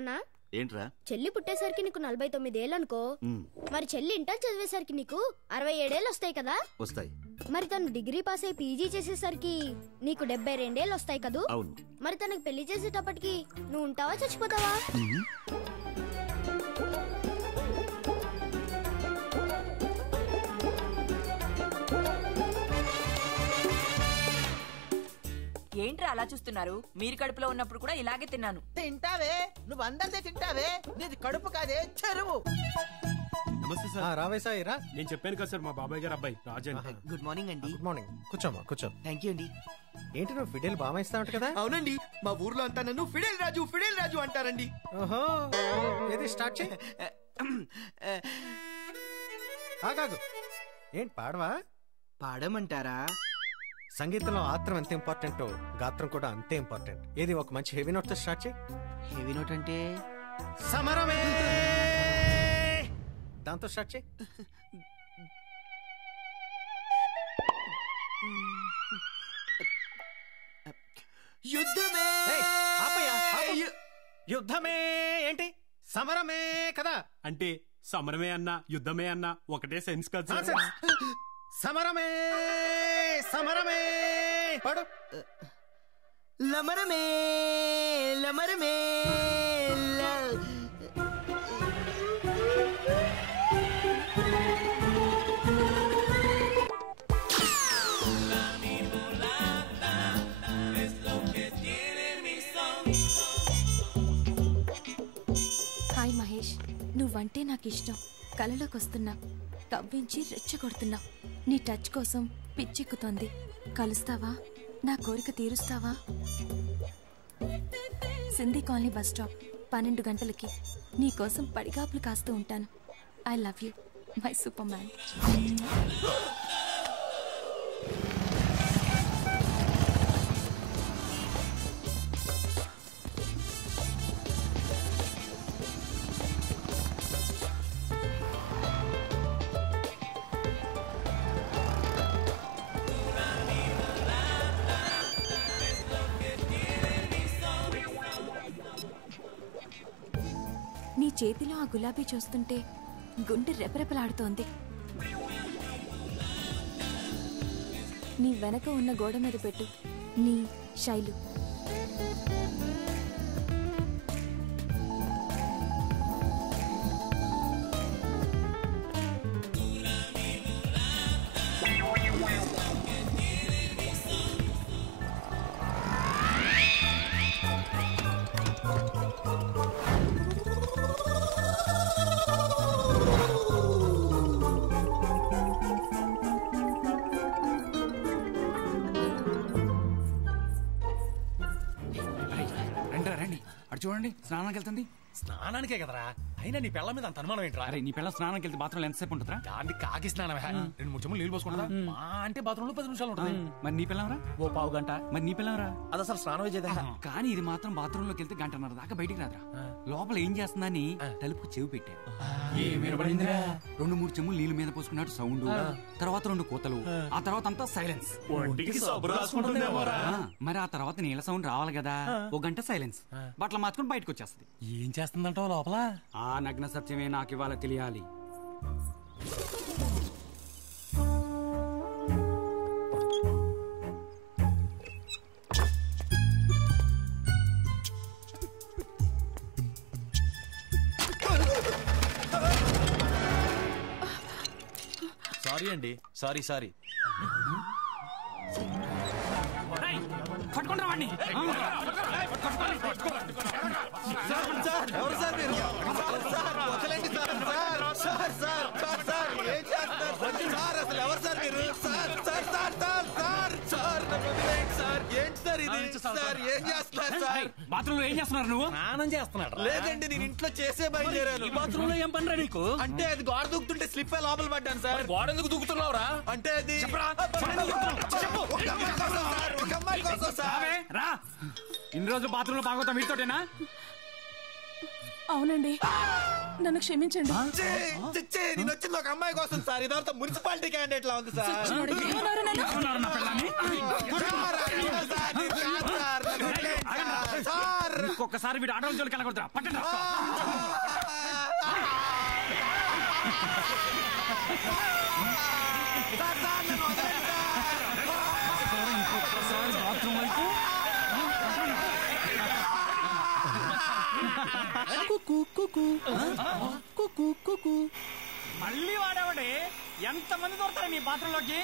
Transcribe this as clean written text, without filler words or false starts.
నానా ఏంట్రా చెల్లి పుట్టేసరికి నీకు 49 ఏళ్ళు అనుకో, మరి చెల్లి ఇంటర్ చదివేసరికి నీకు 67 ఏళ్ళు వస్తాయి కదా? వస్తాయి. మరి తను డిగ్రీ పాస్ అయి పీజీ చేసేసరికి నీకు 72 ఏళ్ళు వస్తాయి కదూ? అవును. మరి తనకు పెళ్లి చేసేటప్పటికి నువ్వు ఉంటావా చచ్చిపోతావా? ఏంట్రా అలా చూస్తున్నారు? మీరు కడుపులో ఉన్నప్పుడు కూడా ఇలాగే తిన్నాను. తింటావే, నువ్వు అందరిదే తింటావే, నీది కడుపు కాదే చెరువు. నమస్తే సార్. రావే సార్. నేను చెప్పాను కదా సార్, మా బాబాయ్ గారు అబ్బాయి రాజన్. గుడ్ మార్నింగ్ అండి. Good morning. కూర్చోమ్మా కూర్చో. థ్యాంక్ యూ అండి. ఏంటి నువ్వు ఫిడేల్ బాగా ఇస్తావు కదా? అవునండి, మా ఊర్లో అంతా నన్ను ఫిడేల్ రాజు అంటారండి. ఓహో, ఏది స్టార్ట్ చేయి. ఆగాగు, ఏంటి పాడవా? పాడమంటారా? సంగీతంలో ఆత్రం ఎంత ఇంపార్టెంట్, గాత్రం కూడా అంతే ఇంపార్టెంట్. ఏది ఒక మంచి హెవీ నోట్ తో స్టార్ట్ చేయి. హెవీ నోట్ అంటే సమరమే, దాంతో స్టార్ట్ చేయి. యుద్ధమే. యుద్ధమే ఏంటి, సమరమే కదా? అంటే సమరమే అన్నా యుద్ధమే అన్నా ఒకటే సెన్స్ కదా సార్. సమరమే సమరమే పాడు. లమరమే లమరమే హాయ్ మహేష్, నువ్వంటే నాకు ఇష్టం. కలలోకి వస్తున్నా, కవ్వించి రెచ్చగొడుతున్నా. నీ టచ్ కోసం పిచ్చెక్కుతోంది. కలుస్తావా? నా కోరిక తీరుస్తావా? సింధీ కాలనీ బస్ స్టాప్ 12 గంటలకి నీకోసం పడిగాపులు కాస్తూ ఉంటాను. I love you my super man. నీ చేతిలో ఆ గులాబీ చూస్తుంటే గుండె రెపరెపలాడుతోంది. నీ వెనక ఉన్న గోడ మీద పెట్టు నీ శైలు. చూడండి, స్నానానికి వెళ్తుంది. స్నానానికే కదరా, అయినా నీ పిల్ల మీద అంత అనుమానం ఏంట్రా? అరే నీ పిల్ల స్నానానికి వెళ్తే బాత్రూంలో ఎంతసేపు ఉంటుందా? దాన్ని కాకి స్నానమే, 2-3 చెమ్ములు నీళ్ళు పోసుకుంటా. మా అంటే బాత్రూంలో 10 నిమిషాలు ఉంటుంది. మరి నీ పిల్లవరా? ఓ పావు గంట. మరి నీ పిల్లవరా? అది అసలు స్నానం చేయదా. కానీ ఇది మాత్రం బాత్రూంలోకి వెళ్తే 1:30 దాకా బయటికి రాదురా. లోపల ఏం చేస్తుందని తలుపుకు చెవి పెట్టా. 2-3 చెమ్ములు నీళ్ళ మీద పోసుకున్నట్టు సౌండ్, తర్వాత 2 కూతలు, ఆ తర్వాత అంతా సైలెన్స్. మరి ఆ తర్వాత నీళ్ళ సౌండ్ రావాలి కదా, 1 గంట సైలెన్స్. బట్టలు మార్చుకుని బయటకు వచ్చేస్తుంది. ఏం చేస్తుందంటావు లోపల? ఆ నగ్న సత్యమే నాకు ఇవాళ తెలియాలి. సారీ అండి, సారీ. పట్టుకుంటా వాడిని. ఎవరు సార్ మీరు? వదలండి సార్. ఏం చేస్తారు సార్? అసలు ఎవరు సార్ మీరు? సార్ ఏంటి సార్ ఇది? సార్ ఏం చేస్తున్నారు సార్? బాత్రూంలో ఏం చేస్తున్నారు? నువ్వు స్నానం చేస్తున్నాడు? లేదండి, నేను ఇంట్లో చేసే బయలుదేరాను. ఈ బాత్రూంలో ఏం పనిరా నీకు? అంటే అది గోడ దూకుతుంటే స్లిప్ అయి లోపల పడ్డాను సార్. గోడ ఎందుకు దూకుతున్నావురా? అంటే అది ఒక అమ్మాయి కోసం సార్. రా, ఇన్ని రోజులు బాత్రూంలో బాగోతాం వీటితోటేనా? అవునండి, నన్ను క్షమించండి. నేను వచ్చింది ఒక అమ్మాయి కోసం సార్. ఇదంతా మున్సిపాలిటీ క్యాండిడేట్ లా ఉంది సార్. సార్ ఇంకొకసారి వీడు ఆడవాళ్ళ జోలికి వెళ్ళకూడదురా. పట్టండి రా. ఇంకొకసారి బాత్రూమ్ వైపు మళ్ళీ వాడేవాడే. ఎంత మంది దొరుకుతారు మీ బాత్రూమ్ లోకి?